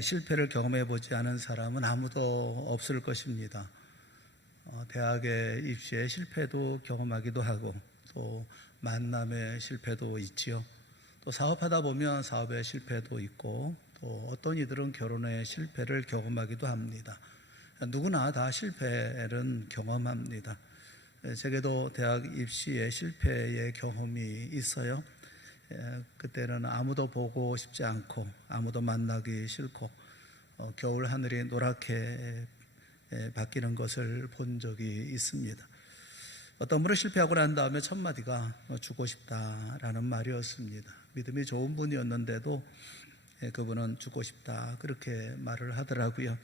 실패를 경험해 보지 않은 사람은 아무도 없을 것입니다. 대학의 입시에 실패도 경험하기도 하고, 또 만남의 실패도 있지요. 또 사업하다 보면 사업의 실패도 있고, 또 어떤 이들은 결혼의 실패를 경험하기도 합니다. 누구나 다 실패를 경험합니다. 제게도 대학 입시에 실패의 경험이 있어요. 그때는 아무도 보고 싶지 않고 아무도 만나기 싫고 겨울 하늘이 노랗게 바뀌는 것을 본 적이 있습니다. 어떤 분은 실패하고 난 다음에 첫 마디가 죽고 싶다라는 말이었습니다. 믿음이 좋은 분이었는데도 그분은 죽고 싶다 그렇게 말을 하더라고요.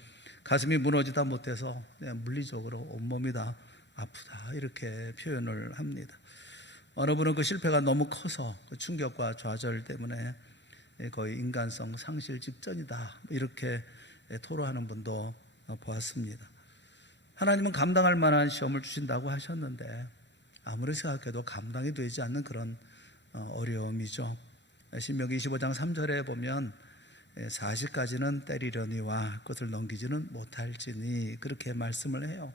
가슴이 무너지다 못해서 물리적으로 온몸이 다 아프다 이렇게 표현을 합니다. 어느 분은 그 실패가 너무 커서 그 충격과 좌절 때문에 거의 인간성 상실 직전이다 이렇게 토로하는 분도 보았습니다. 하나님은 감당할 만한 시험을 주신다고 하셨는데 아무리 생각해도 감당이 되지 않는 그런 어려움이죠. 신명기 25장 3절에 보면 40까지는 때리려니와 그것을 넘기지는 못할지니 그렇게 말씀을 해요.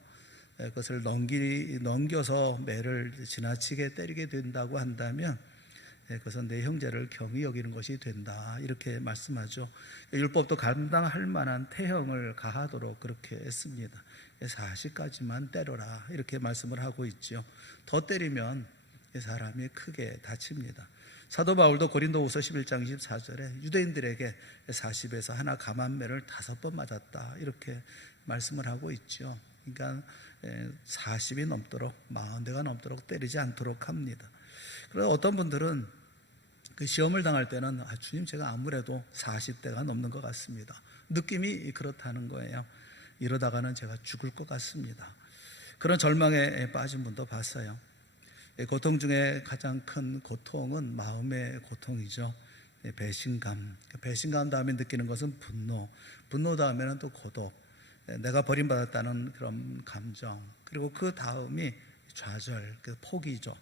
그것을 넘겨서 매를 지나치게 때리게 된다고 한다면 그것은 내 형제를 경히 여기는 것이 된다 이렇게 말씀하죠. 율법도 감당할 만한 태형을 가하도록 그렇게 했습니다. 40까지만 때려라 이렇게 말씀을 하고 있죠. 더 때리면 사람이 크게 다칩니다. 사도 바울도 고린도후서 11장 24절에 유대인들에게 40에서 하나 감한 매를 5번 맞았다 이렇게 말씀을 하고 있죠. 그러니까 40이 넘도록 40대가 넘도록 때리지 않도록 합니다. 그래서 어떤 분들은 그 시험을 당할 때는 주님 제가 아무래도 40대가 넘는 것 같습니다. 느낌이 그렇다는 거예요. 이러다가는 제가 죽을 것 같습니다. 그런 절망에 빠진 분도 봤어요. 고통 중에 가장 큰 고통은 마음의 고통이죠. 배신감 다음에 느끼는 것은 분노 다음에는 또 고독, 내가 버림받았다는 그런 감정, 그리고 그 다음이 좌절, 포기죠.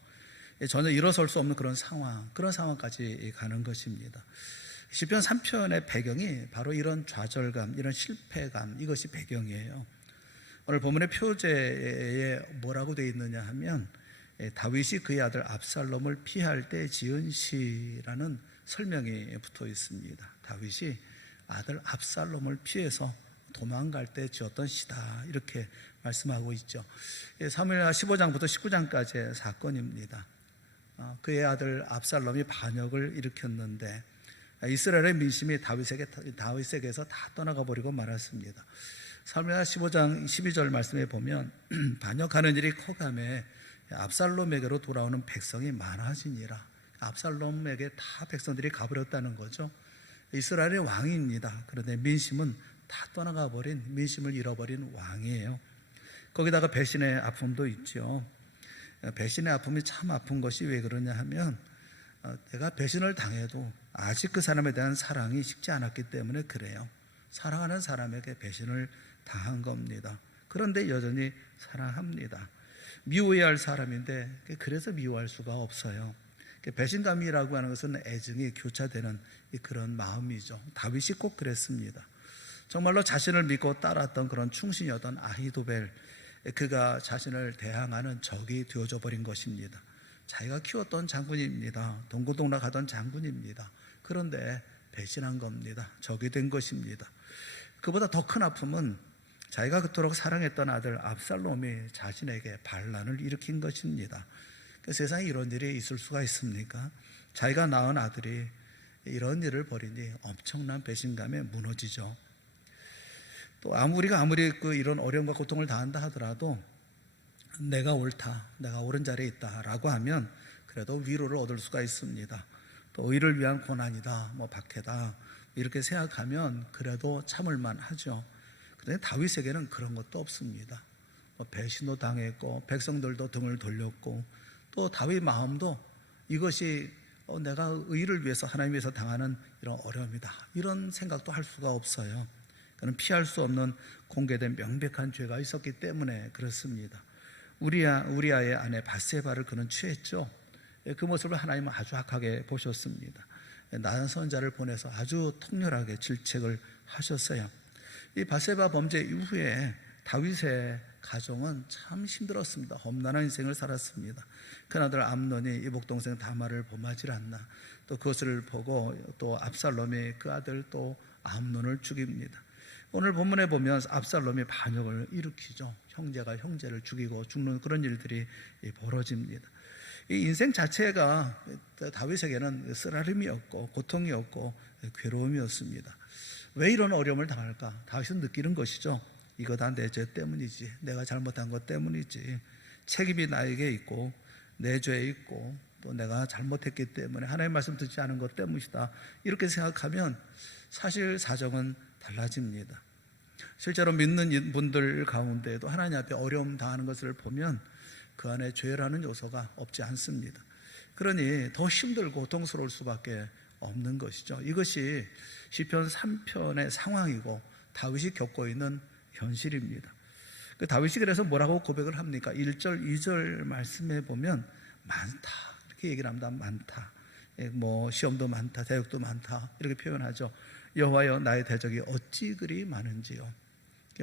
전혀 일어설 수 없는 그런 상황까지 가는 것입니다. 시편 3편의 배경이 바로 이런 좌절감, 이런 실패감, 이것이 배경이에요. 오늘 본문의 표제에 뭐라고 되어 있느냐 하면 다윗이 그의 아들 압살롬을 피할 때 지은 시라는 설명이 붙어 있습니다. 다윗이 아들 압살롬을 피해서 도망갈 때 지었던 시다 이렇게 말씀하고 있죠. 사무엘하 15장부터 19장까지의 사건입니다. 그의 아들 압살롬이 반역을 일으켰는데 이스라엘의 민심이 다윗에게서 다 떠나가 버리고 말았습니다. 사무엘하 15장 12절 말씀에 보면 반역하는 일이 커가매 압살롬에게로 돌아오는 백성이 많아지니라. 압살롬에게 다 백성들이 가버렸다는 거죠. 이스라엘의 왕입니다. 그런데 민심은 다 떠나가 버린, 민심을 잃어버린 왕이에요. 거기다가 배신의 아픔도 있죠. 배신의 아픔이 참 아픈 것이 왜 그러냐 하면 내가 배신을 당해도 아직 그 사람에 대한 사랑이 식지 않았기 때문에 그래요. 사랑하는 사람에게 배신을 당한 겁니다. 그런데 여전히 사랑합니다. 미워해야 할 사람인데 그래서 미워할 수가 없어요. 배신감이라고 하는 것은 애증이 교차되는 그런 마음이죠. 다윗이 꼭 그랬습니다. 정말로 자신을 믿고 따랐던 그런 충신이었던 아히도벨, 그가 자신을 대항하는 적이 되어져 버린 것입니다. 자기가 키웠던 장군입니다. 동고동락하던 장군입니다. 그런데 배신한 겁니다. 적이 된 것입니다. 그보다 더 큰 아픔은 자기가 그토록 사랑했던 아들 압살롬이 자신에게 반란을 일으킨 것입니다. 세상에 이런 일이 있을 수가 있습니까? 자기가 낳은 아들이 이런 일을 벌이니 엄청난 배신감에 무너지죠. 또 우리가 아무리 이런 어려움과 고통을 당한다 하더라도 내가 옳다, 내가 옳은 자리에 있다라고 하면 그래도 위로를 얻을 수가 있습니다. 또 의를 위한 고난이다, 박해다 이렇게 생각하면 그래도 참을만 하죠. 그런데 다윗에게는 그런 것도 없습니다. 배신도 당했고 백성들도 등을 돌렸고 또 다윗 마음도 이것이 내가 의를 위해서 하나님 위해서 당하는 이런 어려움이다 이런 생각도 할 수가 없어요. 그는 피할 수 없는 공개된 명백한 죄가 있었기 때문에 그렇습니다. 우리아의 아내 밧세바를 그는 취했죠. 그 모습을 하나님은 아주 악하게 보셨습니다. 나은 선자를 보내서 아주 통렬하게 질책을 하셨어요. 이 바세바 범죄 이후에 다윗의 가정은 참 힘들었습니다. 험난한 인생을 살았습니다. 큰아들 암논이 이복 동생 다말을 범하지 않나, 또 그것을 보고 또 압살롬이 그 아들 또 암논을 죽입니다. 오늘 본문에 보면 압살롬이 반역을 일으키죠. 형제가 형제를 죽이고 죽는 그런 일들이 벌어집니다. 이 인생 자체가 다윗에게는 쓰라림이었고 고통이었고 괴로움이었습니다. 왜 이런 어려움을 당할까? 다윗은 느끼는 것이죠. 이거 다 내 죄 때문이지, 내가 잘못한 것 때문이지, 책임이 나에게 있고 내 죄에 있고 또 내가 잘못했기 때문에 하나님의 말씀 듣지 않은 것 때문이다, 이렇게 생각하면 사실 사정은 달라집니다. 실제로 믿는 분들 가운데에도 하나님 앞에 어려움 당하는 것을 보면 그 안에 죄라는 요소가 없지 않습니다. 그러니 더 힘들고 고통스러울 수밖에 없는 것이죠. 이것이 시편 3편의 상황이고 다윗이 겪고 있는 현실입니다. 그 다윗이 그래서 뭐라고 고백을 합니까? 1절, 2절 말씀해 보면 많다 이렇게 얘기를 합니다. 많다. 뭐 시험도 많다, 대적도 많다 이렇게 표현하죠. 여호와여 나의 대적이 어찌 그리 많은지요.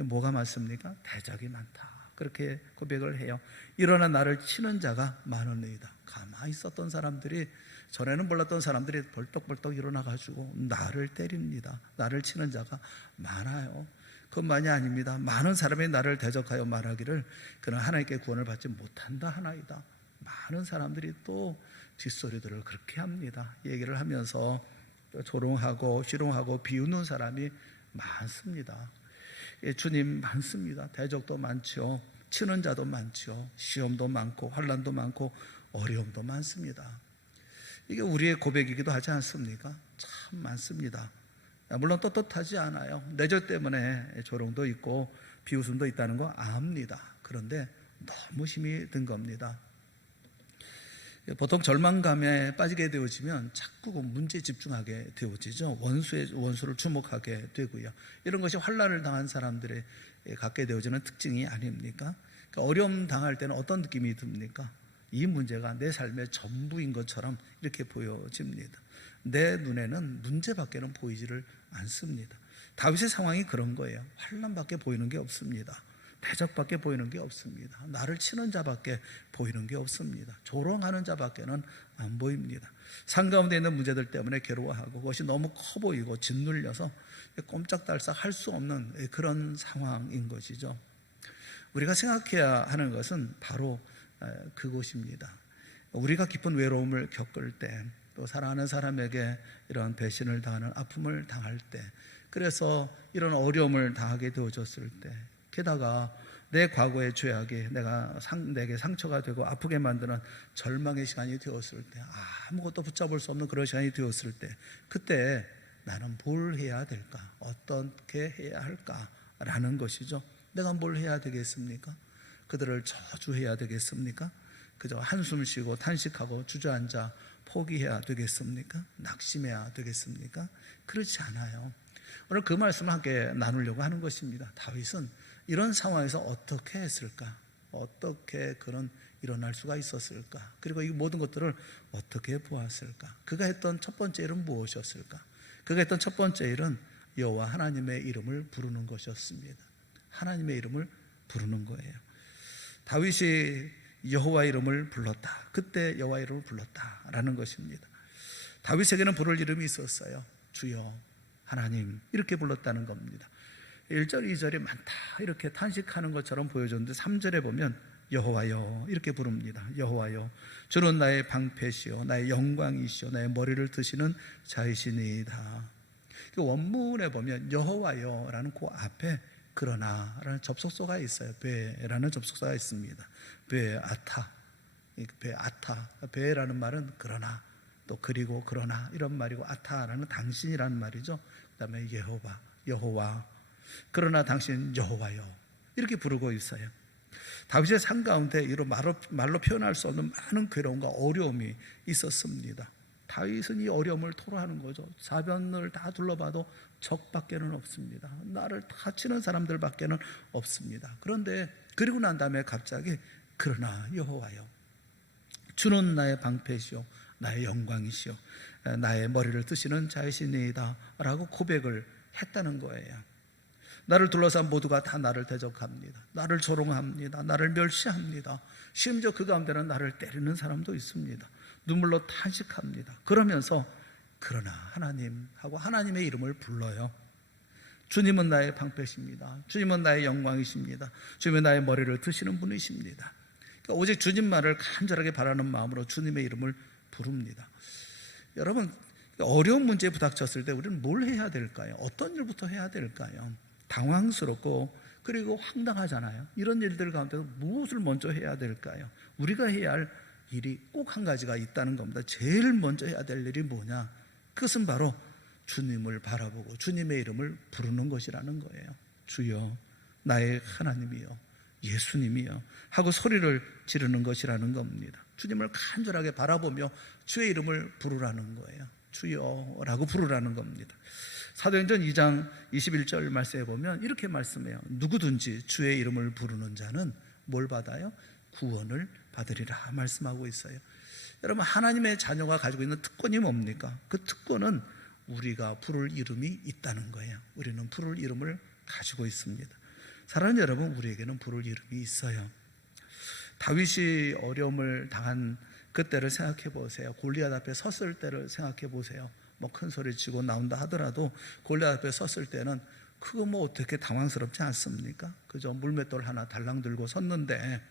뭐가 많습니까? 대적이 많다. 그렇게 고백을 해요. 일어나 나를 치는 자가 많으니이다. 가만히 있었던 사람들이, 전에는 몰랐던 사람들이 벌떡벌떡 일어나가지고 나를 때립니다. 나를 치는 자가 많아요. 그것만이 아닙니다. 많은 사람이 나를 대적하여 말하기를 그는 하나님께 구원을 받지 못한다 하나이다. 많은 사람들이 또 뒷소리들을 그렇게 합니다. 얘기를 하면서 조롱하고 희롱하고 비웃는 사람이 많습니다. 주님 많습니다. 대적도 많죠. 치는 자도 많죠. 시험도 많고 환난도 많고 어려움도 많습니다. 이게 우리의 고백이기도 하지 않습니까? 참 많습니다. 물론 떳떳하지 않아요. 내 죄 때문에 조롱도 있고 비웃음도 있다는 거 압니다. 그런데 너무 힘이 든 겁니다. 보통 절망감에 빠지게 되어지면 자꾸 문제에 집중하게 되어지죠. 원수를 주목하게 되고요. 이런 것이 환난을 당한 사람들의 갖게 되어지는 특징이 아닙니까? 그러니까 어려움 당할 때는 어떤 느낌이 듭니까? 이 문제가 내 삶의 전부인 것처럼 이렇게 보여집니다. 내 눈에는 문제밖에는 보이지를 않습니다. 다윗의 상황이 그런 거예요. 환난밖에 보이는 게 없습니다. 대적밖에 보이는 게 없습니다. 나를 치는 자밖에 보이는 게 없습니다. 조롱하는 자밖에는 안 보입니다. 산 가운데 있는 문제들 때문에 괴로워하고 그것이 너무 커 보이고 짓눌려서 꼼짝달싹 할 수 없는 그런 상황인 것이죠. 우리가 생각해야 하는 것은 바로 그것입니다. 우리가 깊은 외로움을 겪을 때, 또 사랑하는 사람에게 이런 배신을 당하는 아픔을 당할 때, 그래서 이런 어려움을 당하게 되어졌을 때, 게다가 내 과거의 죄악이 내게 상처가 되고 아프게 만드는 절망의 시간이 되었을 때, 아무것도 붙잡을 수 없는 그런 시간이 되었을 때, 그때 나는 뭘 해야 될까? 어떻게 해야 할까라는 것이죠. 내가 뭘 해야 되겠습니까? 그들을 저주해야 되겠습니까? 그저 한숨 쉬고 탄식하고 주저앉아 포기해야 되겠습니까? 낙심해야 되겠습니까? 그렇지 않아요. 오늘 그 말씀을 함께 나누려고 하는 것입니다. 다윗은 이런 상황에서 어떻게 했을까? 어떻게 그런 일어날 수가 있었을까? 그리고 이 모든 것들을 어떻게 보았을까? 그가 했던 첫 번째 일은 무엇이었을까? 그가 했던 첫 번째 일은 여호와 하나님의 이름을 부르는 것이었습니다. 하나님의 이름을 부르는 거예요. 다윗이 여호와 이름을 불렀다. 그때 여호와 이름을 불렀다라는 것입니다. 다윗에게는 부를 이름이 있었어요. 주여 하나님, 이렇게 불렀다는 겁니다. 1절, 2절이 많다 이렇게 탄식하는 것처럼 보여줬는데 3절에 보면 여호와여 이렇게 부릅니다. 여호와여, 주는 나의 방패시요 나의 영광이시요 나의 머리를 드시는 자이시니이다. 그 원문에 보면 여호와여라는 그 앞에 그러나라는 접속사가 있어요. 베라는 접속사가 있습니다. 베아타, 베아타, 베라는 말은 그러나, 또 그리고 그러나 이런 말이고, 아타라는 당신이라는 말이죠. 그 다음에 여호와, 그러나 당신 여호와여 이렇게 부르고 있어요. 다윗의 삶 가운데 이런 말로 표현할 수 없는 많은 괴로움과 어려움이 있었습니다. 다윗은 이 어려움을 토로하는 거죠. 사변을 다 둘러봐도 적밖에는 없습니다. 나를 다 치는 사람들밖에는 없습니다. 그런데 그리고 난 다음에 갑자기 그러나 여호와여, 주는 나의 방패시오 나의 영광이시오 나의 머리를 드시는 자이시니이다 라고 고백을 했다는 거예요. 나를 둘러싼 모두가 다 나를 대적합니다. 나를 조롱합니다. 나를 멸시합니다. 심지어 그 가운데는 나를 때리는 사람도 있습니다. 눈물로 탄식합니다. 그러면서 그러나 하나님 하고 하나님의 이름을 불러요. 주님은 나의 방패십니다. 주님은 나의 영광이십니다. 주님은 나의 머리를 드시는 분이십니다. 그러니까 오직 주님만을 간절하게 바라는 마음으로 주님의 이름을 부릅니다. 여러분, 어려운 문제에 부닥쳤을 때 우리는 뭘 해야 될까요? 어떤 일부터 해야 될까요? 당황스럽고 그리고 황당하잖아요. 이런 일들 가운데서 무엇을 먼저 해야 될까요? 우리가 해야 할 일이 꼭 한 가지가 있다는 겁니다. 제일 먼저 해야 될 일이 뭐냐? 그것은 바로 주님을 바라보고 주님의 이름을 부르는 것이라는 거예요. 주여 나의 하나님이여 예수님이여 하고 소리를 지르는 것이라는 겁니다. 주님을 간절하게 바라보며 주의 이름을 부르라는 거예요. 주여라고 부르라는 겁니다. 사도행전 2장 21절 말씀에 보면 이렇게 말씀해요. 누구든지 주의 이름을 부르는 자는 뭘 받아요? 구원을 받으리라 말씀하고 있어요. 여러분, 하나님의 자녀가 가지고 있는 특권이 뭡니까? 그 특권은 우리가 부를 이름이 있다는 거예요. 우리는 부를 이름을 가지고 있습니다. 사랑하는 여러분, 우리에게는 부를 이름이 있어요. 다윗이 어려움을 당한 그때를 생각해 보세요. 골리앗 앞에 섰을 때를 생각해 보세요. 뭐 큰 소리 치고 나온다 하더라도 골리앗 앞에 섰을 때는 그거 뭐 어떻게 당황스럽지 않습니까? 그저 물맷돌 하나 달랑 들고 섰는데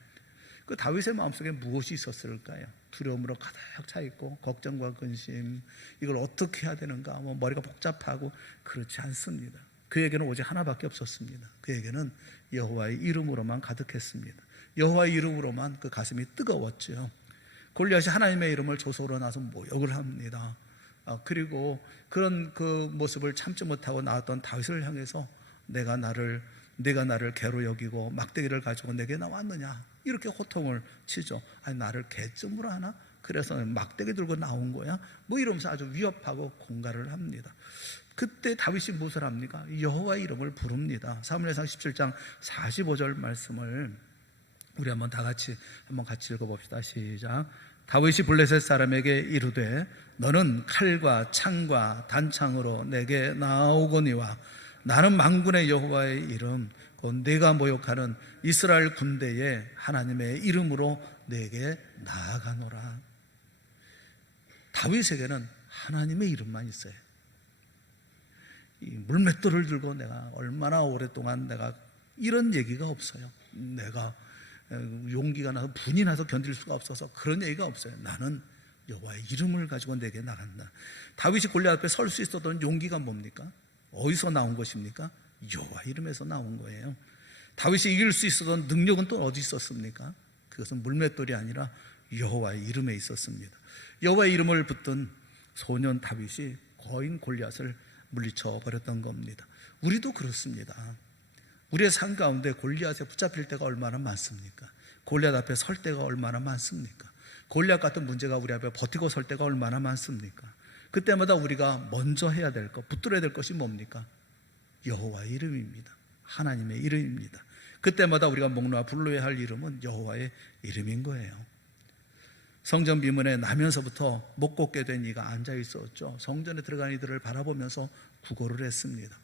그 다윗의 마음속에 무엇이 있었을까요? 두려움으로 가득 차 있고 걱정과 근심, 이걸 어떻게 해야 되는가, 뭐 머리가 복잡하고 그렇지 않습니다. 그에게는 오직 하나밖에 없었습니다. 그에게는 여호와의 이름으로만 가득했습니다. 여호와의 이름으로만 그 가슴이 뜨거웠죠. 골리앗이 하나님의 이름을 조소로 나서 모욕을 합니다. 그리고 그런 그 모습을 참지 못하고 나왔던 다윗을 향해서 내가 나를 개로 여기고 막대기를 가지고 내게 나왔느냐, 이렇게 호통을 치죠. 아니, 나를 개쯤으로 하나? 그래서 막대기 들고 나온 거야? 뭐 이러면서 아주 위협하고 공갈을 합니다. 그때 다윗이 무엇을 합니까? 여호와의 이름을 부릅니다. 사무엘상 17장 45절 말씀을 우리 한번 다 같이 읽어봅시다. 시작. 다윗이 블레셋 사람에게 이르되 너는 칼과 창과 단창으로 내게 나아오거니와 나는 만군의 여호와의 이름 곧 내가 모욕하는 이스라엘 군대의 하나님의 이름으로 내게 나아가노라. 다윗에게는 하나님의 이름만 있어요. 이 물맷돌을 들고 내가 얼마나 오랫동안 내가 이런 얘기가 없어요. 내가 용기가 나서 분이 나서 견딜 수가 없어서 그런 얘기가 없어요. 나는 여호와의 이름을 가지고 내게 나간다. 다윗이 골리앗 앞에 설 수 있었던 용기가 뭡니까? 어디서 나온 것입니까? 여호와 이름에서 나온 거예요. 다윗이 이길 수 있었던 능력은 또 어디 있었습니까? 그것은 물맷돌이 아니라 여호와의 이름에 있었습니다. 여호와의 이름을 붙든 소년 다윗이 거인 골리앗을 물리쳐 버렸던 겁니다. 우리도 그렇습니다. 우리의 삶 가운데 골리앗에 붙잡힐 때가 얼마나 많습니까? 골리앗 앞에 설 때가 얼마나 많습니까? 골리앗 같은 문제가 우리 앞에 버티고 설 때가 얼마나 많습니까? 그때마다 우리가 먼저 해야 될 것, 붙들어야 될 것이 뭡니까? 여호와의 이름입니다. 하나님의 이름입니다. 그때마다 우리가 목놓아 불러야 할 이름은 여호와의 이름인 거예요. 성전 비문에 나면서부터 못 걷게 된 이가 앉아 있었죠. 성전에 들어간 이들을 바라보면서 구걸을 했습니다.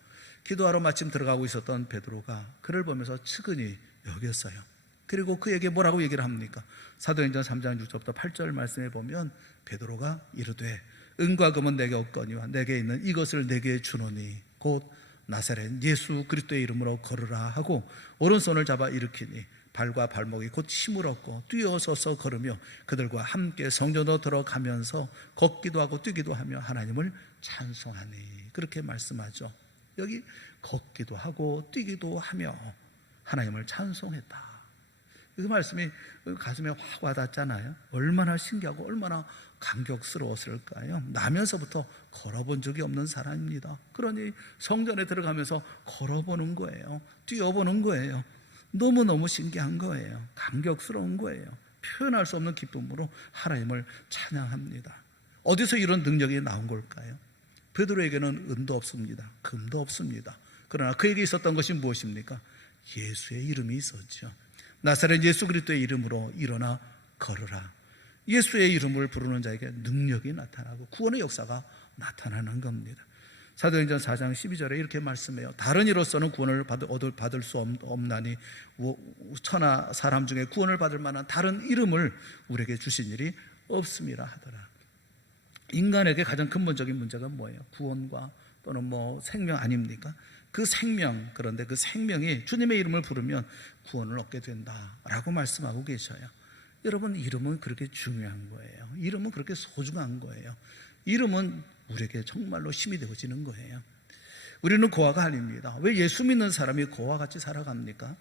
기도하러 마침 들어가고 있었던 베드로가 그를 보면서 측은히 여겼어요. 그리고 그에게 뭐라고 얘기를 합니까? 사도행전 3장 6절부터 8절 말씀에 보면 베드로가 이르되 은과 금은 내게 없거니와 내게 있는 이것을 내게 주노니 곧 나사렛 예수 그리스도의 이름으로 걸으라 하고 오른손을 잡아 일으키니 발과 발목이 곧 힘을 얻고 뛰어서서 걸으며 그들과 함께 성전으로 들어가면서 걷기도 하고 뛰기도 하며 하나님을 찬송하니, 그렇게 말씀하죠. 여기 걷기도 하고 뛰기도 하며 하나님을 찬송했다. 그 말씀이 가슴에 확 와닿잖아요. 얼마나 신기하고 얼마나 감격스러웠을까요? 나면서부터 걸어본 적이 없는 사람입니다. 그러니 성전에 들어가면서 걸어보는 거예요. 뛰어보는 거예요. 너무너무 신기한 거예요. 감격스러운 거예요. 표현할 수 없는 기쁨으로 하나님을 찬양합니다. 어디서 이런 능력이 나온 걸까요? 베드로에게는 은도 없습니다. 금도 없습니다. 그러나 그에게 있었던 것이 무엇입니까? 예수의 이름이 있었죠. 나사렛 예수 그리스도의 이름으로 일어나 걸으라. 예수의 이름을 부르는 자에게 능력이 나타나고 구원의 역사가 나타나는 겁니다. 사도행전 4장 12절에 이렇게 말씀해요. 다른 이로서는 구원을 받을 수 없나니 천하 사람 중에 구원을 받을 만한 다른 이름을 우리에게 주신 일이 없음이라 하더라. 인간에게 가장 근본적인 문제가 뭐예요? 구원과 또는 생명 아닙니까? 그 생명, 그런데 그 생명이 주님의 이름을 부르면 구원을 얻게 된다라고 말씀하고 계셔요. 여러분, 이름은 그렇게 중요한 거예요. 이름은 그렇게 소중한 거예요. 이름은 우리에게 정말로 힘이 되어지는 거예요. 우리는 고아가 아닙니다. 왜 예수 믿는 사람이 고아와 같이 살아갑니까?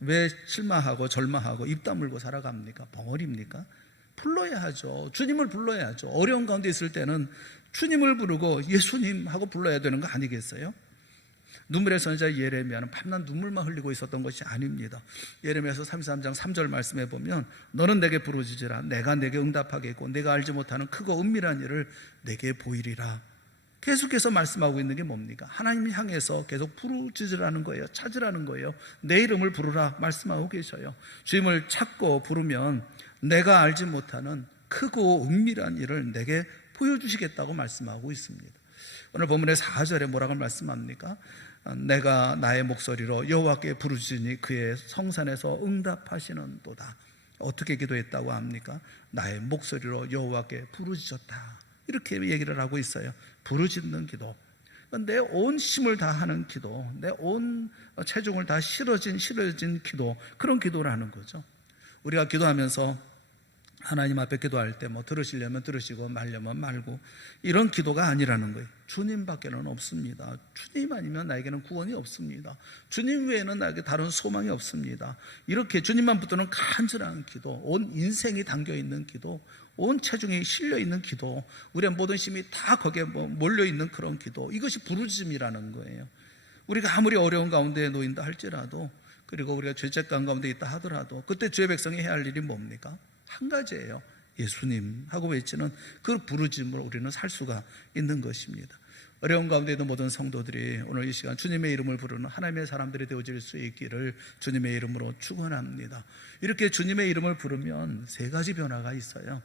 왜 실마하고 절마하고 입 다물고 살아갑니까? 벙어리입니까? 불러야 하죠. 주님을 불러야 하죠. 어려운 가운데 있을 때는 주님을 부르고 예수님 하고 불러야 되는 거 아니겠어요? 눈물의 선지자 예레미야는 밤낮 눈물만 흘리고 있었던 것이 아닙니다. 예레미야서 33장 3절 말씀해 보면 너는 내게 부르짖으라. 내가 내게 응답하겠고 내가 알지 못하는 크고 은밀한 일을 내게 보이리라. 계속해서 말씀하고 있는 게 뭡니까? 하나님 향해서 계속 부르짖으라는 거예요. 찾으라는 거예요. 내 이름을 부르라 말씀하고 계셔요. 주님을 찾고 부르면 내가 알지 못하는 크고 은밀한 일을 내게 보여주시겠다고 말씀하고 있습니다. 오늘 본문의 4절에 뭐라고 말씀합니까? 내가 나의 목소리로 여호와께 부르짖으니 그의 성산에서 응답하시는도다. 어떻게 기도했다고 합니까? 나의 목소리로 여호와께 부르짖었다. 이렇게 얘기를 하고 있어요. 부르짖는 기도, 내 온 힘을 다하는 기도, 내 온 체중을 다 실어진 기도, 그런 기도를 하는 거죠. 우리가 기도하면서 하나님 앞에 기도할 때 들으시려면 들으시고 말려면 말고 이런 기도가 아니라는 거예요. 주님밖에는 없습니다. 주님 아니면 나에게는 구원이 없습니다. 주님 외에는 나에게 다른 소망이 없습니다. 이렇게 주님만 붙드는 간절한 기도, 온 인생이 담겨있는 기도, 온 체중이 실려있는 기도, 우리의 모든 힘이 다 거기에 몰려있는 그런 기도, 이것이 부르짖음이라는 거예요. 우리가 아무리 어려운 가운데 놓인다 할지라도, 그리고 우리가 죄책감 가운데 있다 하더라도 그때 주의 백성이 해야 할 일이 뭡니까? 한 가지예요. 예수님 하고 외치는 그 부르짖음으로 우리는 살 수가 있는 것입니다. 어려운 가운데 있는 모든 성도들이 오늘 이 시간 주님의 이름을 부르는 하나님의 사람들이 되어질 수 있기를 주님의 이름으로 축원합니다. 이렇게 주님의 이름을 부르면 세 가지 변화가 있어요.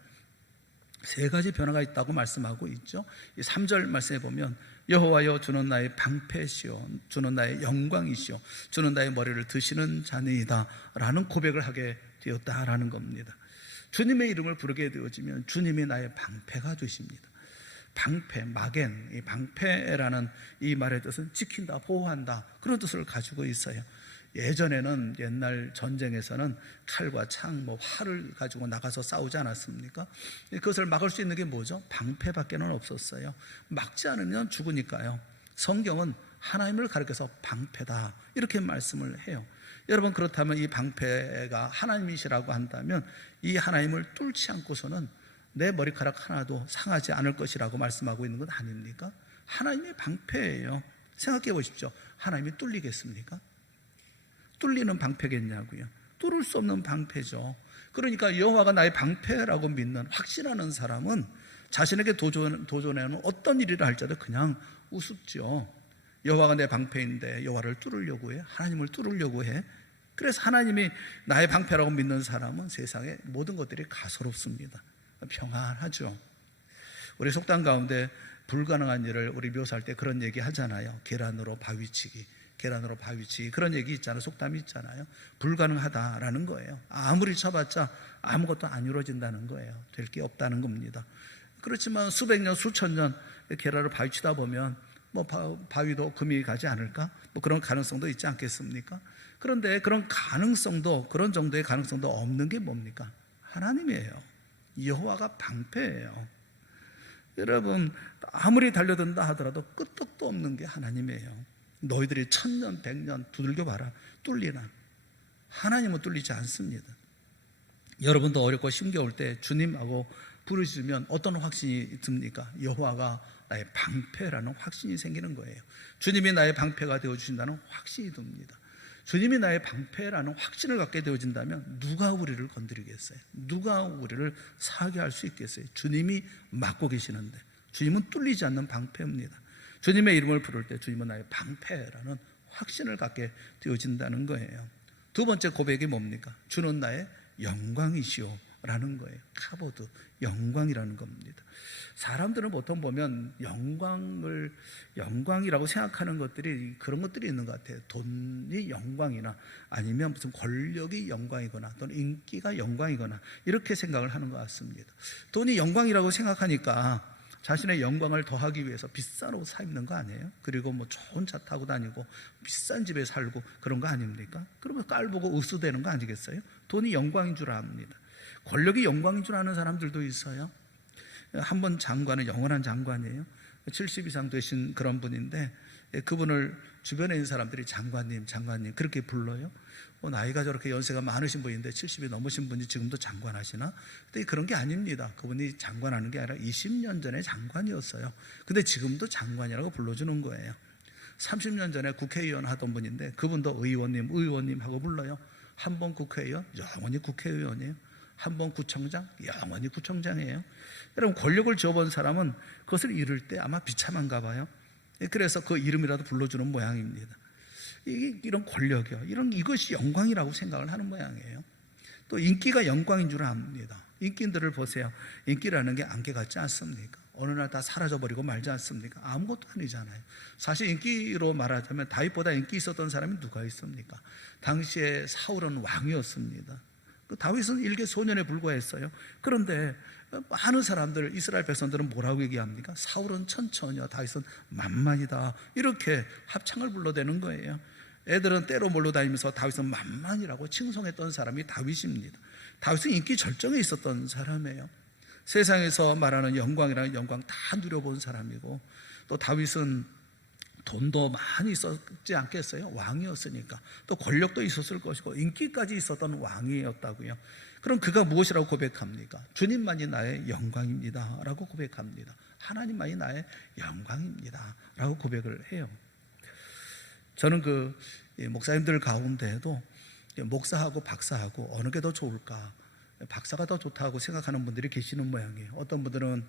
세 가지 변화가 있다고 말씀하고 있죠. 이 3절 말씀해 보면 여호와여 주는 나의 방패시오 주는 나의 영광이시오 주는 나의 머리를 드시는 자니이다 라는 고백을 하게 되었다라는 겁니다. 주님의 이름을 부르게 되어지면 주님이 나의 방패가 되십니다. 방패, 마겐, 이 방패라는 이 말의 뜻은 지킨다, 보호한다, 그런 뜻을 가지고 있어요. 예전에는 옛날 전쟁에서는 칼과 창, 활을 가지고 나가서 싸우지 않았습니까? 그것을 막을 수 있는 게 뭐죠? 방패밖에는 없었어요. 막지 않으면 죽으니까요. 성경은 하나님을 가리켜서 방패다 이렇게 말씀을 해요. 여러분, 그렇다면 이 방패가 하나님이시라고 한다면 이 하나님을 뚫지 않고서는 내 머리카락 하나도 상하지 않을 것이라고 말씀하고 있는 것 아닙니까? 하나님의 방패예요. 생각해 보십시오. 하나님이 뚫리겠습니까? 뚫리는 방패겠냐고요? 뚫을 수 없는 방패죠. 그러니까 여호와가 나의 방패라고 믿는, 확신하는 사람은 자신에게 도전해오는 어떤 일이라 할지라도 그냥 우습죠. 여호와가 내 방패인데 여호와를 뚫으려고 해? 하나님을 뚫으려고 해? 그래서 하나님이 나의 방패라고 믿는 사람은 세상의 모든 것들이 가소롭습니다. 평안하죠. 우리 속담 가운데 불가능한 일을 우리 묘사할 때 그런 얘기 하잖아요. 계란으로 바위치기, 계란으로 바위치기, 그런 얘기 있잖아요. 속담이 있잖아요. 불가능하다라는 거예요. 아무리 쳐봤자 아무것도 안 이루어진다는 거예요. 될 게 없다는 겁니다. 그렇지만 수백 년, 수천 년 계란을 바위치다 보면 바위도 금이 가지 않을까? 그런 가능성도 있지 않겠습니까? 그런데 그런 가능성도, 그런 정도의 가능성도 없는 게 뭡니까? 하나님이에요. 여호와가 방패예요. 여러분, 아무리 달려든다 하더라도 끄떡도 없는 게 하나님이에요. 너희들이 1000년, 100년 두들겨 봐라. 뚫리나? 하나님은 뚫리지 않습니다. 여러분도 어렵고 힘겨울 때 주님하고 부르시면 어떤 확신이 듭니까? 여호와가 나의 방패라는 확신이 생기는 거예요. 주님이 나의 방패가 되어주신다는 확신이 듭니다. 주님이 나의 방패라는 확신을 갖게 되어진다면 누가 우리를 건드리겠어요? 누가 우리를 사게 할 수 있겠어요? 주님이 맡고 계시는데, 주님은 뚫리지 않는 방패입니다. 주님의 이름을 부를 때 주님은 나의 방패라는 확신을 갖게 되어진다는 거예요. 두 번째 고백이 뭡니까? 주는 나의 영광이시오 라는 거예요. 카보드, 영광이라는 겁니다. 사람들은 보통 보면 영광이라고 생각하는 것들이 그런 것들이 있는 것 같아요. 돈이 영광이나 아니면 무슨 권력이 영광이거나 또는 인기가 영광이거나 이렇게 생각을 하는 것 같습니다. 돈이 영광이라고 생각하니까 자신의 영광을 더하기 위해서 비싼 옷 사 입는 거 아니에요? 그리고 뭐 좋은 차 타고 다니고 비싼 집에 살고 그런 거 아닙니까? 그러면 깔보고 으스대는 거 아니겠어요? 돈이 영광인 줄 압니다. 권력이 영광인 줄 아는 사람들도 있어요. 한 번 장관은 영원한 장관이에요. 70 이상 되신 그런 분인데 그분을 주변에 있는 사람들이 장관님 그렇게 불러요. 나이가 저렇게 연세가 많으신 분인데 70이 넘으신 분이 지금도 장관하시나? 근데 그런 게 아닙니다. 그분이 장관하는 게 아니라 20년 전에 장관이었어요. 근데 지금도 장관이라고 불러주는 거예요. 30년 전에 국회의원 하던 분인데 그분도 의원님 하고 불러요. 한 번 국회의원, 영원히 국회의원이에요. 한 번 구청장, 영원히 구청장이에요. 여러분, 권력을 줘본 사람은 그것을 잃을 때 아마 비참한가 봐요. 그래서 그 이름이라도 불러주는 모양입니다. 이런 권력이요, 이것이 영광이라고 생각을 하는 모양이에요. 또 인기가 영광인 줄 압니다. 인기인들을 보세요. 인기라는 게 안개 같지 않습니까? 어느 날 다 사라져버리고 말지 않습니까? 아무것도 아니잖아요. 사실 인기로 말하자면 다윗보다 인기 있었던 사람이 누가 있습니까? 당시에 사울은 왕이었습니다. 다윗은 일개 소년에 불과했어요. 그런데 많은 사람들, 이스라엘 백성들은 뭐라고 얘기합니까? 사울은 천천히야, 다윗은 만만이다, 이렇게 합창을 불러대는 거예요. 애들은 때로 몰러 다니면서 다윗은 만만이라고 칭송했던 사람이 다윗입니다. 다윗은 인기 절정에 있었던 사람이에요. 세상에서 말하는 영광이라는 영광 다 누려본 사람이고, 또 다윗은 돈도 많이 있었지 않겠어요? 왕이었으니까. 또 권력도 있었을 것이고 인기까지 있었던 왕이었다고요. 그럼 그가 무엇이라고 고백합니까? 주님만이 나의 영광입니다 라고 고백합니다. 하나님만이 나의 영광입니다 라고 고백을 해요. 저는 목사님들 가운데에도 목사하고 박사하고 어느 게 더 좋을까, 박사가 더 좋다고 생각하는 분들이 계시는 모양이에요. 어떤 분들은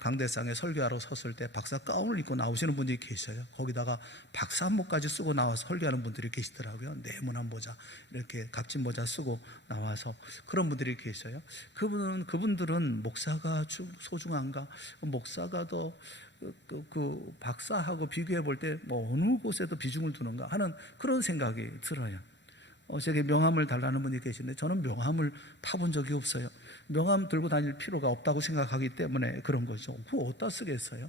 강대상에 설교하러 섰을 때 박사 가운을 입고 나오시는 분들이 계셔요. 거기다가 박사 한복까지 쓰고 나와서 설교하는 분들이 계시더라고요. 네모난 모자, 이렇게 값진 모자 쓰고 나와서 그런 분들이 계셔요. 그분들은 목사가 소중한가, 목사가 더 그 박사하고 비교해 볼 때 뭐 어느 곳에도 비중을 두는가 하는 그런 생각이 들어요. 제게 명함을 달라는 분이 계신데 저는 명함을 타본 적이 없어요. 명함 들고 다닐 필요가 없다고 생각하기 때문에 그런 거죠. 그거 어디다 쓰겠어요?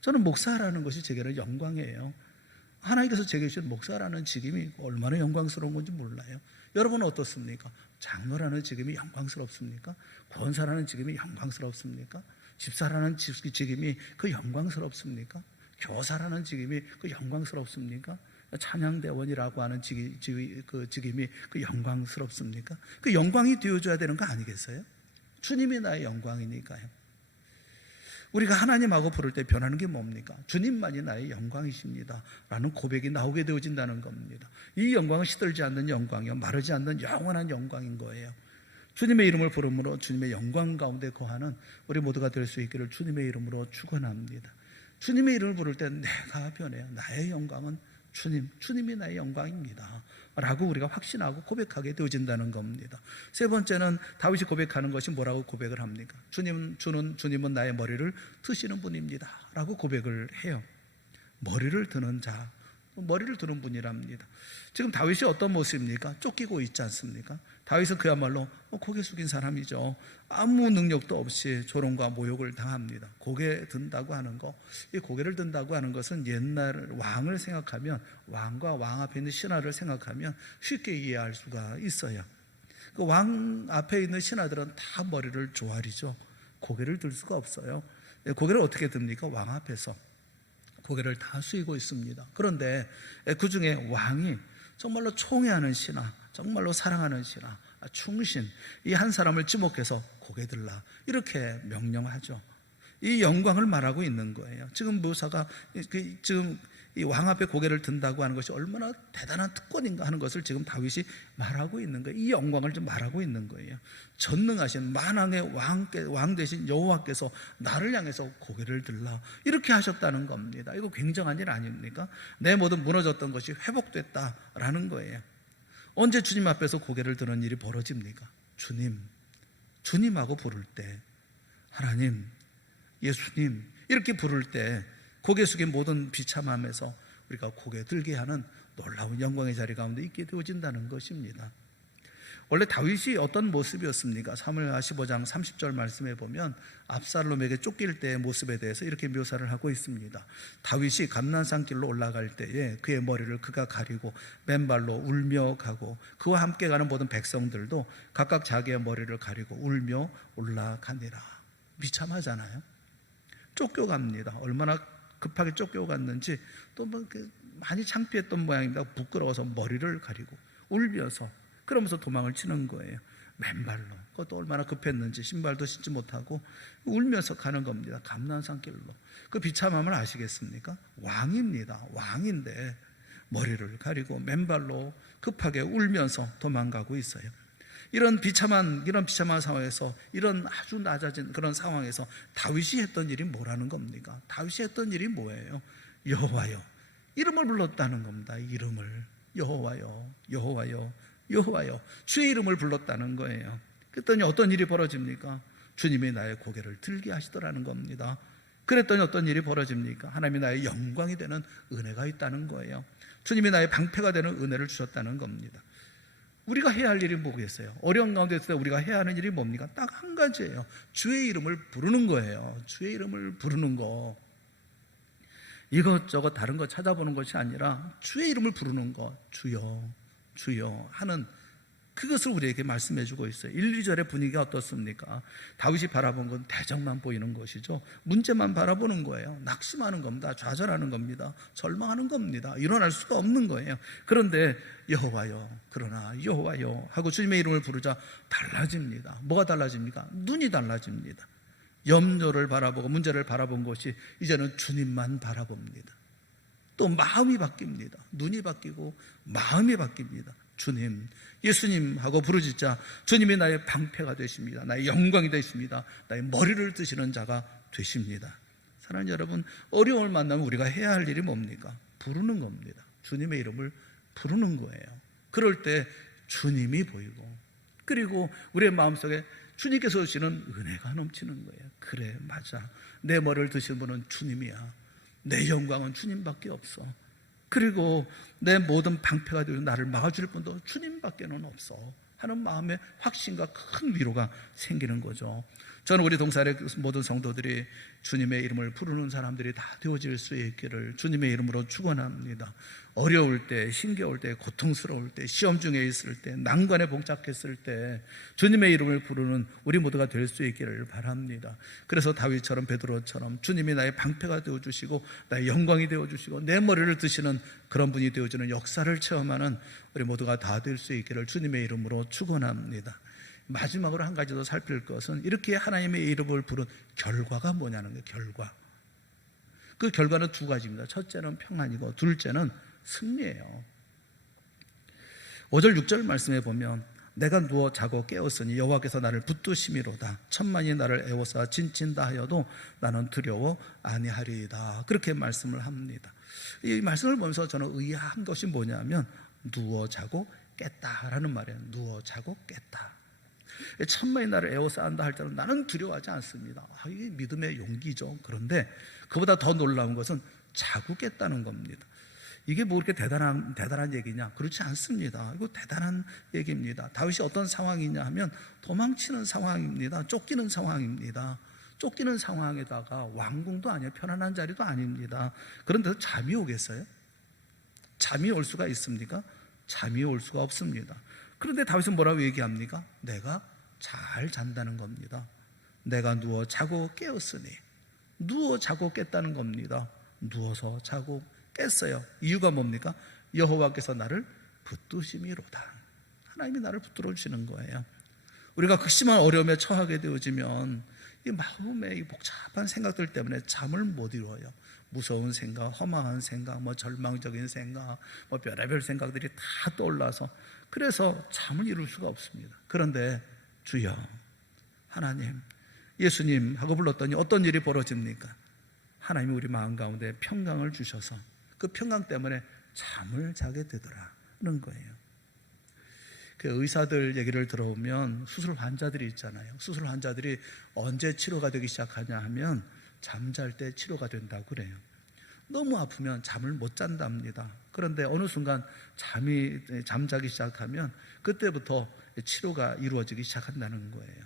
저는 목사라는 것이 제게는 영광이에요. 하나님께서 제게 주신 목사라는 직임이 얼마나 영광스러운 건지 몰라요. 여러분은 어떻습니까? 장로라는 직임이 영광스럽습니까? 권사라는 직임이 영광스럽습니까? 집사라는 직임이 그 영광스럽습니까? 교사라는 직임이 그 영광스럽습니까? 찬양대원이라고 하는 직임이 그 영광스럽습니까? 그 영광이 되어줘야 되는 거 아니겠어요? 주님이 나의 영광이니까요. 우리가 하나님하고 부를 때 변하는 게 뭡니까? 주님만이 나의 영광이십니다 라는 고백이 나오게 되어진다는 겁니다. 이 영광은 시들지 않는 영광이요, 마르지 않는 영원한 영광인 거예요. 주님의 이름을 부름으로 주님의 영광 가운데 거하는 우리 모두가 될 수 있기를 주님의 이름으로 축원합니다. 주님의 이름을 부를 때 내가 변해요. 나의 영광은 주님이 나의 영광입니다 라고 우리가 확신하고 고백하게 되어진다는 겁니다. 세 번째는 다윗이 고백하는 것이 뭐라고 고백을 합니까? 주님은 나의 머리를 드시는 분입니다 라고 고백을 해요. 머리를 드는 자, 머리를 드는 분이랍니다. 지금 다윗이 어떤 모습입니까? 쫓기고 있지 않습니까? 다윗은 그야말로 고개 숙인 사람이죠. 아무 능력도 없이 조롱과 모욕을 당합니다. 고개 든다고 하는 거, 이 고개를 든다고 하는 것은 옛날 왕을 생각하면, 왕과 왕 앞에 있는 신하를 생각하면 쉽게 이해할 수가 있어요. 그 왕 앞에 있는 신하들은 다 머리를 조아리죠. 고개를 들 수가 없어요. 고개를 어떻게 듭니까? 왕 앞에서 고개를 다 숙이고 있습니다. 그런데 그 중에 왕이 정말로 총애하는 신하, 정말로 사랑하는 신하, 충신, 이 한 사람을 지목해서 고개 들라 이렇게 명령하죠. 이 영광을 말하고 있는 거예요. 지금 묘사가 지금 이 왕 앞에 고개를 든다고 하는 것이 얼마나 대단한 특권인가 하는 것을 지금 다윗이 말하고 있는 거예요. 이 영광을 좀 말하고 있는 거예요. 전능하신 만왕의 왕 되신 여호와께서 나를 향해서 고개를 들라 이렇게 하셨다는 겁니다. 이거 굉장한 일 아닙니까? 내 모든 무너졌던 것이 회복됐다라는 거예요. 언제 주님 앞에서 고개를 드는 일이 벌어집니까? 주님, 주님하고 부를 때, 하나님, 예수님 이렇게 부를 때 고개 숙인 모든 비참함에서 우리가 고개 들게 하는 놀라운 영광의 자리 가운데 있게 되어진다는 것입니다. 원래 다윗이 어떤 모습이었습니까? 사무엘하 15장 30절 말씀에 보면 압살롬에게 쫓길 때의 모습에 대해서 이렇게 묘사를 하고 있습니다. 다윗이 감난산길로 올라갈 때에 그의 머리를 그가 가리고 맨발로 울며 가고 그와 함께 가는 모든 백성들도 각각 자기의 머리를 가리고 울며 올라가니라. 비참하잖아요. 쫓겨갑니다. 얼마나 급하게 쫓겨갔는지 또 많이 창피했던 모양입니다. 부끄러워서 머리를 가리고 울면서, 그러면서 도망을 치는 거예요. 맨발로. 그것도 얼마나 급했는지 신발도 신지 못하고 울면서 가는 겁니다. 감난산길로. 그 비참함을 아시겠습니까? 왕입니다. 왕인데 머리를 가리고 맨발로 급하게 울면서 도망가고 있어요. 이런 비참한 상황에서, 이런 아주 낮아진 그런 상황에서 다윗이 했던 일이 뭐라는 겁니까? 다윗이 했던 일이 뭐예요? 여호와여, 이름을 불렀다는 겁니다. 이름을. 여호와여, 여호와여, 여호와여, 주의 이름을 불렀다는 거예요. 그랬더니 어떤 일이 벌어집니까? 주님이 나의 고개를 들게 하시더라는 겁니다. 그랬더니 어떤 일이 벌어집니까? 하나님이 나의 영광이 되는 은혜가 있다는 거예요. 주님이 나의 방패가 되는 은혜를 주셨다는 겁니다. 우리가 해야 할 일이 뭐겠어요? 어려운 가운데 있을 때 우리가 해야 하는 일이 뭡니까? 딱 한 가지예요. 주의 이름을 부르는 거예요. 주의 이름을 부르는 거. 이것저것 다른 거 찾아보는 것이 아니라 주의 이름을 부르는 것. 주여, 주여 하는, 그것을 우리에게 말씀해 주고 있어요. 1, 2절의 분위기가 어떻습니까? 다윗이 바라본 건 대적만 보이는 것이죠. 문제만 바라보는 거예요. 낙심하는 겁니다. 좌절하는 겁니다. 절망하는 겁니다. 일어날 수가 없는 거예요. 그런데 여호와여, 그러나 여호와여 하고 주님의 이름을 부르자 달라집니다. 뭐가 달라집니까? 눈이 달라집니다. 염려를 바라보고 문제를 바라본 것이 이제는 주님만 바라봅니다. 또 마음이 바뀝니다. 눈이 바뀌고 마음이 바뀝니다. 주님, 예수님 하고 부르짖자 주님이 나의 방패가 되십니다. 나의 영광이 되십니다. 나의 머리를 드시는 자가 되십니다. 사랑하는 여러분, 어려움을 만나면 우리가 해야 할 일이 뭡니까? 부르는 겁니다. 주님의 이름을 부르는 거예요. 그럴 때 주님이 보이고, 그리고 우리의 마음속에 주님께서 주시는 은혜가 넘치는 거예요. 그래, 맞아. 내 머리를 드시는 분은 주님이야. 내 영광은 주님밖에 없어. 그리고 내 모든 방패가 되고 나를 막아줄 분도 주님밖에는 없어 하는 마음의 확신과 큰 위로가 생기는 거죠. 저는 우리 동사의 모든 성도들이 주님의 이름을 부르는 사람들이 다 되어질 수 있기를 주님의 이름으로 축원합니다. 어려울 때, 힘겨울 때, 고통스러울 때, 시험 중에 있을 때, 난관에 봉착했을 때 주님의 이름을 부르는 우리 모두가 될 수 있기를 바랍니다. 그래서 다윗처럼, 베드로처럼 주님이 나의 방패가 되어주시고 나의 영광이 되어주시고 내 머리를 드시는 그런 분이 되어주는 역사를 체험하는 우리 모두가 다 될 수 있기를 주님의 이름으로 축원합니다. 마지막으로 한 가지 더 살필 것은 이렇게 하나님의 이름을 부른 결과가 뭐냐는 거예요. 결과. 그 결과는 두 가지입니다. 첫째는 평안이고 둘째는 승리예요. 5절 6절 말씀에 보면 내가 누워 자고 깨었으니 여호와께서 나를 붙드심이로다. 천만이 나를 애워싸 진친다 하여도 나는 두려워 아니하리이다. 그렇게 말씀을 합니다. 이 말씀을 보면서 저는 의아한 것이 뭐냐면 누워 자고 깼다라는 말이에요. 누워 자고 깼다. 천만이 나를 에워싸한다 할 때는 나는 두려워하지 않습니다. 이게 믿음의 용기죠. 그런데 그보다 더 놀라운 것은 자고 깼다는 겁니다. 이게 뭐 그렇게 대단한 얘기냐? 그렇지 않습니다. 이거 대단한 얘기입니다. 다윗이 어떤 상황이냐 하면 도망치는 상황입니다. 쫓기는 상황입니다. 쫓기는 상황에다가 왕궁도 아니에요. 편안한 자리도 아닙니다. 그런데 잠이 오겠어요? 잠이 올 수가 있습니까? 잠이 올 수가 없습니다. 그런데 다윗은 뭐라고 얘기합니까? 내가 잘 잔다는 겁니다. 내가 누워 자고 깨었으니. 누워 자고 깼다는 겁니다. 누워서 자고 깼어요. 이유가 뭡니까? 여호와께서 나를 붙드심이로다. 하나님이 나를 붙들어 주시는 거예요. 우리가 극심한 어려움에 처하게 되어지면 이 마음의 이 복잡한 생각들 때문에 잠을 못 이루어요. 무서운 생각, 허망한 생각, 절망적인 생각, 별의별 생각들이 다 떠올라서 그래서 잠을 이룰 수가 없습니다. 그런데 주여, 하나님, 예수님 하고 불렀더니 어떤 일이 벌어집니까? 하나님이 우리 마음 가운데 평강을 주셔서 그 평강 때문에 잠을 자게 되더라는 거예요. 그 의사들 얘기를 들어보면 수술 환자들이 있잖아요. 수술 환자들이 언제 치료가 되기 시작하냐 하면 잠잘 때 치료가 된다고 그래요. 너무 아프면 잠을 못 잔답니다. 그런데 어느 순간 잠자기 시작하면 그때부터 치료가 이루어지기 시작한다는 거예요.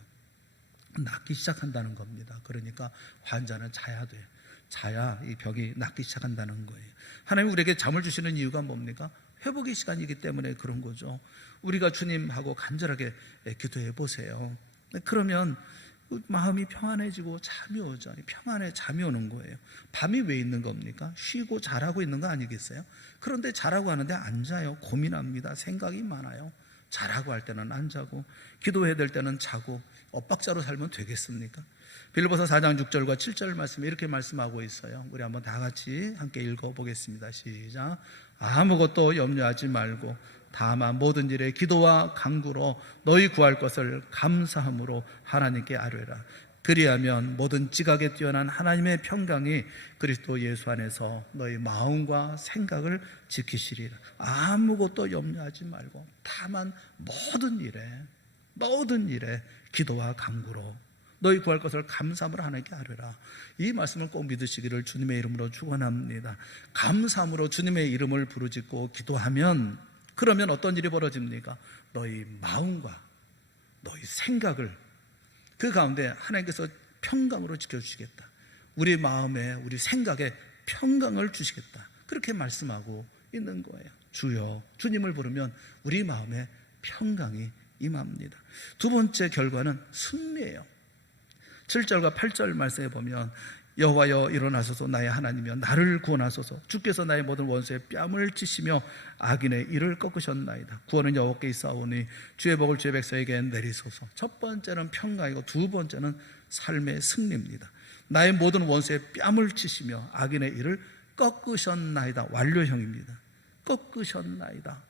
낫기 시작한다는 겁니다. 그러니까 환자는 자야 돼요. 자야 이 병이 낫기 시작한다는 거예요. 하나님 우리에게 잠을 주시는 이유가 뭡니까? 회복의 시간이기 때문에 그런 거죠. 우리가 주님하고 간절하게 기도해 보세요. 그러면 마음이 평안해지고 잠이 오죠. 평안해 잠이 오는 거예요. 밤이 왜 있는 겁니까? 쉬고 자라고 있는 거 아니겠어요? 그런데 자라고 하는데 안 자요. 고민합니다. 생각이 많아요. 자라고 할 때는 안 자고, 기도해야 될 때는 자고, 엇박자로 살면 되겠습니까? 빌립보서 4장 6절과 7절 말씀에 이렇게 말씀하고 있어요. 우리 한번 다 같이 함께 읽어보겠습니다. 시작. 아무것도 염려하지 말고 다만 모든 일에 기도와 간구로 너희 구할 것을 감사함으로 하나님께 아뢰라. 그리하면 모든 지각에 뛰어난 하나님의 평강이 그리스도 예수 안에서 너희 마음과 생각을 지키시리라. 아무것도 염려하지 말고 다만 모든 일에 기도와 간구로 너희 구할 것을 감사함으로 하나님께 아뢰라. 이 말씀을 꼭 믿으시기를 주님의 이름으로 축원합니다. 감사함으로 주님의 이름을 부르짖고 기도하면, 그러면 어떤 일이 벌어집니까? 너희 마음과 너희 생각을 그 가운데 하나님께서 평강으로 지켜주시겠다. 우리 마음에 우리 생각에 평강을 주시겠다. 그렇게 말씀하고 있는 거예요. 주여, 주님을 부르면 우리 마음에 평강이 임합니다. 두 번째 결과는 승리예요. 7절과 8절 말씀에 보면 여호와여 일어나소서 나의 하나님이여 나를 구원하소서 주께서 나의 모든 원수의 뺨을 치시며 악인의 이를 꺾으셨나이다. 구원은 여호와께 있사오니 주의 복을 주의 백성에게 내리소서. 첫 번째는 평강이고 두 번째는 삶의 승리입니다. 나의 모든 원수의 뺨을 치시며 악인의 이를 꺾으셨나이다. 완료형입니다. 꺾으셨나이다.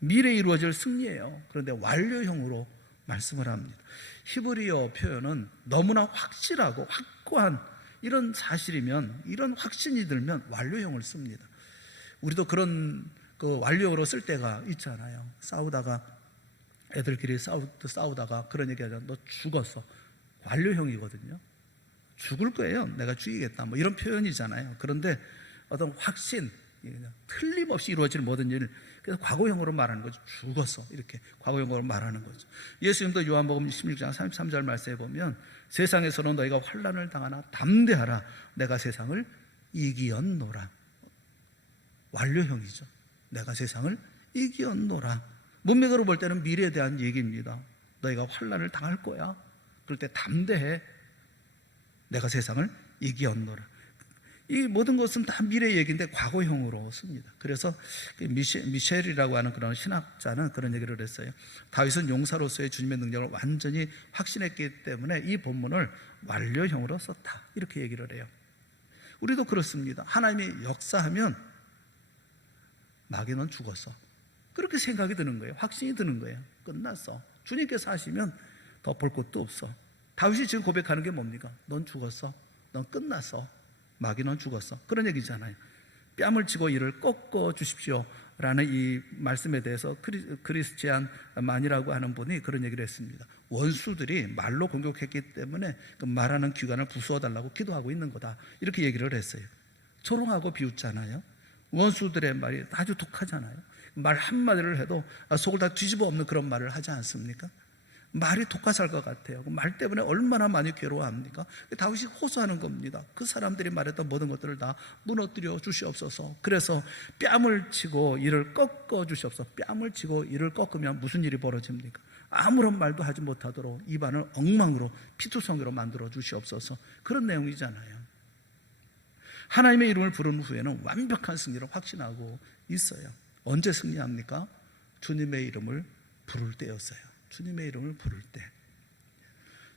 미래에 이루어질 승리예요. 그런데 완료형으로 말씀을 합니다. 히브리어 표현은 너무나 확실하고 확고한 이런 사실이면, 이런 확신이 들면 완료형을 씁니다. 우리도 그런 완료형으로 쓸 때가 있잖아요. 싸우다가 애들끼리 싸우다가 그런 얘기하잖아. 너 죽었어. 완료형이거든요. 죽을 거예요. 내가 죽이겠다. 뭐 이런 표현이잖아요. 그런데 어떤 확신, 틀림없이 이루어질 모든 일, 그래서 과거형으로 말하는 거죠. 죽었어. 이렇게 과거형으로 말하는 거죠. 예수님도 요한복음 16장 33절 말씀에 보면 세상에서는 너희가 환난을 당하나 담대하라. 내가 세상을 이기었노라. 완료형이죠. 내가 세상을 이기었노라. 문맥으로 볼 때는 미래에 대한 얘기입니다. 너희가 환난을 당할 거야. 그럴 때 담대해. 내가 세상을 이기었노라. 이 모든 것은 다 미래 얘기인데 과거형으로 씁니다. 그래서 미셸이라고 하는 그런 신학자는 그런 얘기를 했어요. 다윗은 용사로서의 주님의 능력을 완전히 확신했기 때문에 이 본문을 완료형으로 썼다. 이렇게 얘기를 해요. 우리도 그렇습니다. 하나님이 역사하면 마귀는 죽었어. 그렇게 생각이 드는 거예요. 확신이 드는 거예요. 끝났어. 주님께서 하시면 더 볼 것도 없어. 다윗이 지금 고백하는 게 뭡니까? 넌 죽었어. 넌 끝났어. 마귀는 죽었어. 그런 얘기잖아요. 뺨을 치고 이를 꺾어 주십시오 라는 이 말씀에 대해서 크리스티안만이라고 하는 분이 그런 얘기를 했습니다. 원수들이 말로 공격했기 때문에 그 말하는 기관을 부수어 달라고 기도하고 있는 거다. 이렇게 얘기를 했어요. 조롱하고 비웃잖아요. 원수들의 말이 아주 독하잖아요. 말 한마디를 해도 속을 다 뒤집어 엎는 그런 말을 하지 않습니까? 말이 독하살 것 같아요. 말 때문에 얼마나 많이 괴로워합니까? 다윗이 호소하는 겁니다. 그 사람들이 말했던 모든 것들을 다 무너뜨려 주시옵소서. 그래서 뺨을 치고 이를 꺾어 주시옵소서. 뺨을 치고 이를 꺾으면 무슨 일이 벌어집니까? 아무런 말도 하지 못하도록 입안을 엉망으로 피투성이로 만들어 주시옵소서. 그런 내용이잖아요. 하나님의 이름을 부른 후에는 완벽한 승리를 확신하고 있어요. 언제 승리합니까? 주님의 이름을 부를 때였어요. 주님의 이름을 부를 때.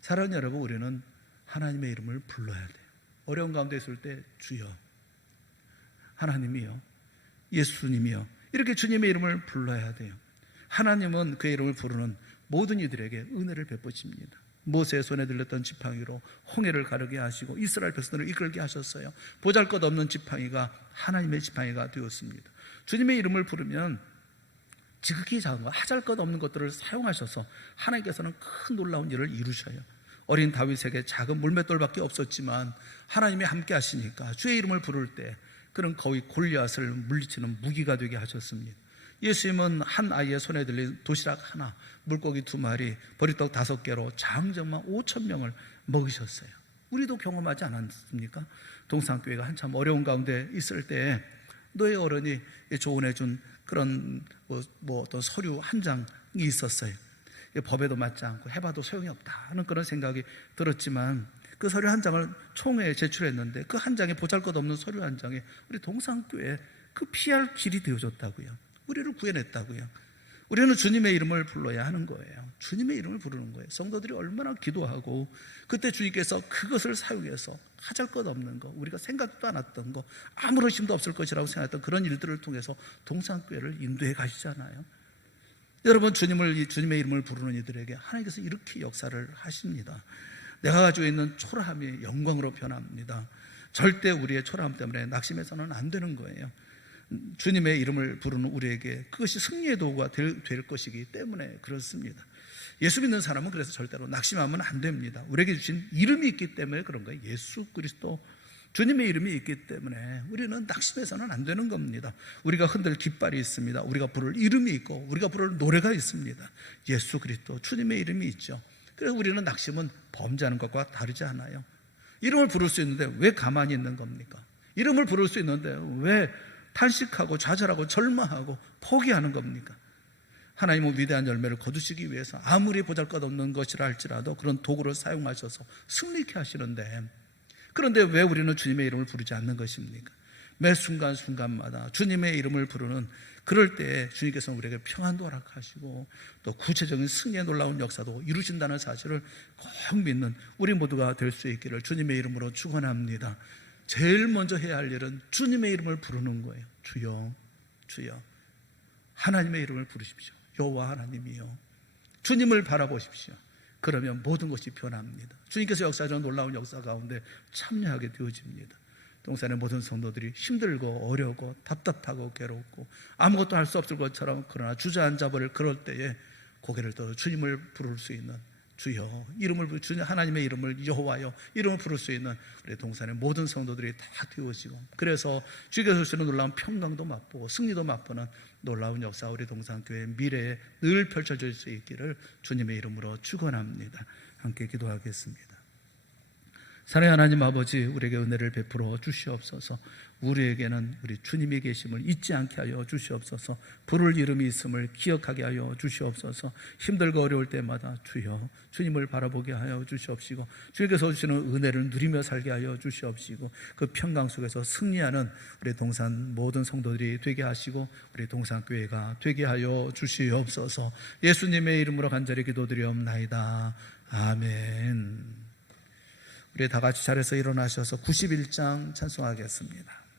사랑하는 여러분, 우리는 하나님의 이름을 불러야 돼요. 어려운 가운데 있을 때 주여, 하나님이요, 예수님이요, 이렇게 주님의 이름을 불러야 돼요. 하나님은 그의 이름을 부르는 모든 이들에게 은혜를 베푸십니다. 모세의 손에 들렸던 지팡이로 홍해를 가르게 하시고 이스라엘 백성들을 이끌게 하셨어요. 보잘것없는 지팡이가 하나님의 지팡이가 되었습니다. 주님의 이름을 부르면 지극히 작은 것, 하잘것없는 것들을 사용하셔서 하나님께서는 큰 놀라운 일을 이루셔요. 어린 다윗에게 작은 물맷돌밖에 없었지만 하나님이 함께 하시니까 주의 이름을 부를 때 그는 거의 골리앗을 물리치는 무기가 되게 하셨습니다. 예수님은 한 아이의 손에 들린 도시락 하나, 물고기 2마리, 보리떡 5개로 장정만 5,000명을 먹이셨어요. 우리도 경험하지 않았습니까? 동산교회가 한참 어려운 가운데 있을 때 너의 어른이 조언해 준 그런 어떤 서류 한 장이 있었어요. 법에도 맞지 않고 해봐도 소용이 없다 하는 그런 생각이 들었지만 그 서류 한 장을 총회에 제출했는데 그 한 장에 보잘것없는 서류 한 장에 우리 동산교회에 그 피할 길이 되어줬다고요. 우리를 구해냈다고요. 우리는 주님의 이름을 불러야 하는 거예요. 주님의 이름을 부르는 거예요. 성도들이 얼마나 기도하고 그때 주님께서 그것을 사용해서 하잘것없는 거, 우리가 생각도 않았던 거, 아무런 힘도 없을 것이라고 생각했던 그런 일들을 통해서 동산교회를 인도해 가시잖아요. 여러분, 주님의 이름을 부르는 이들에게 하나님께서 이렇게 역사를 하십니다. 내가 가지고 있는 초라함이 영광으로 변합니다. 절대 우리의 초라함 때문에 낙심해서는 안 되는 거예요. 주님의 이름을 부르는 우리에게 그것이 승리의 도구가 될 것이기 때문에 그렇습니다. 예수 믿는 사람은 그래서 절대로 낙심하면 안 됩니다. 우리에게 주신 이름이 있기 때문에 그런 거예요. 예수 그리스도, 주님의 이름이 있기 때문에 우리는 낙심해서는 안 되는 겁니다. 우리가 흔들 깃발이 있습니다. 우리가 부를 이름이 있고 우리가 부를 노래가 있습니다. 예수 그리스도, 주님의 이름이 있죠. 그래서 우리는 낙심은 범죄하는 것과 다르지 않아요. 이름을 부를 수 있는데 왜 가만히 있는 겁니까? 이름을 부를 수 있는데 왜 탄식하고 좌절하고 절망하고 포기하는 겁니까? 하나님은 위대한 열매를 거두시기 위해서 아무리 보잘것없는 것이라 할지라도 그런 도구를 사용하셔서 승리케 하시는데, 그런데 왜 우리는 주님의 이름을 부르지 않는 것입니까? 매 순간순간마다 주님의 이름을 부르는 그럴 때 주님께서는 우리에게 평안도 허락하시고 또 구체적인 승리의 놀라운 역사도 이루신다는 사실을 꼭 믿는 우리 모두가 될 수 있기를 주님의 이름으로 축원합니다. 제일 먼저 해야 할 일은 주님의 이름을 부르는 거예요. 주여, 주여. 하나님의 이름을 부르십시오. 여호와 하나님이요, 주님을 바라보십시오. 그러면 모든 것이 변합니다. 주님께서 역사하시는 놀라운 역사 가운데 참여하게 되어집니다. 동산의 모든 성도들이 힘들고 어려고 답답하고 괴롭고 아무것도 할 수 없을 것처럼 그러나 주저앉아 버릴 그럴 때에 고개를 들어 주님을 부를 수 있는, 주여, 주님 하나님의 이름을 여호와여 이름을 부를 수 있는 우리 동산의 모든 성도들이 다 되어지고, 그래서 주께서 주시는 놀라운 평강도 맛보고 승리도 맛보는 놀라운 역사 우리 동산교회 미래에 늘 펼쳐질 수 있기를 주님의 이름으로 축원합니다. 함께 기도하겠습니다. 사랑의 하나님 아버지, 우리에게 은혜를 베풀어 주시옵소서. 우리에게는 우리 주님이 계심을 잊지 않게 하여 주시옵소서. 부를 이름이 있음을 기억하게 하여 주시옵소서. 힘들고 어려울 때마다 주여, 주님을 바라보게 하여 주시옵시고 주께서 주시는 은혜를 누리며 살게 하여 주시옵시고 그 평강 속에서 승리하는 우리 동산 모든 성도들이 되게 하시고 우리 동산교회가 되게 하여 주시옵소서. 예수님의 이름으로 간절히 기도드리옵나이다. 아멘. 우리 다 같이 자리에서 일어나셔서 91장 찬송하겠습니다.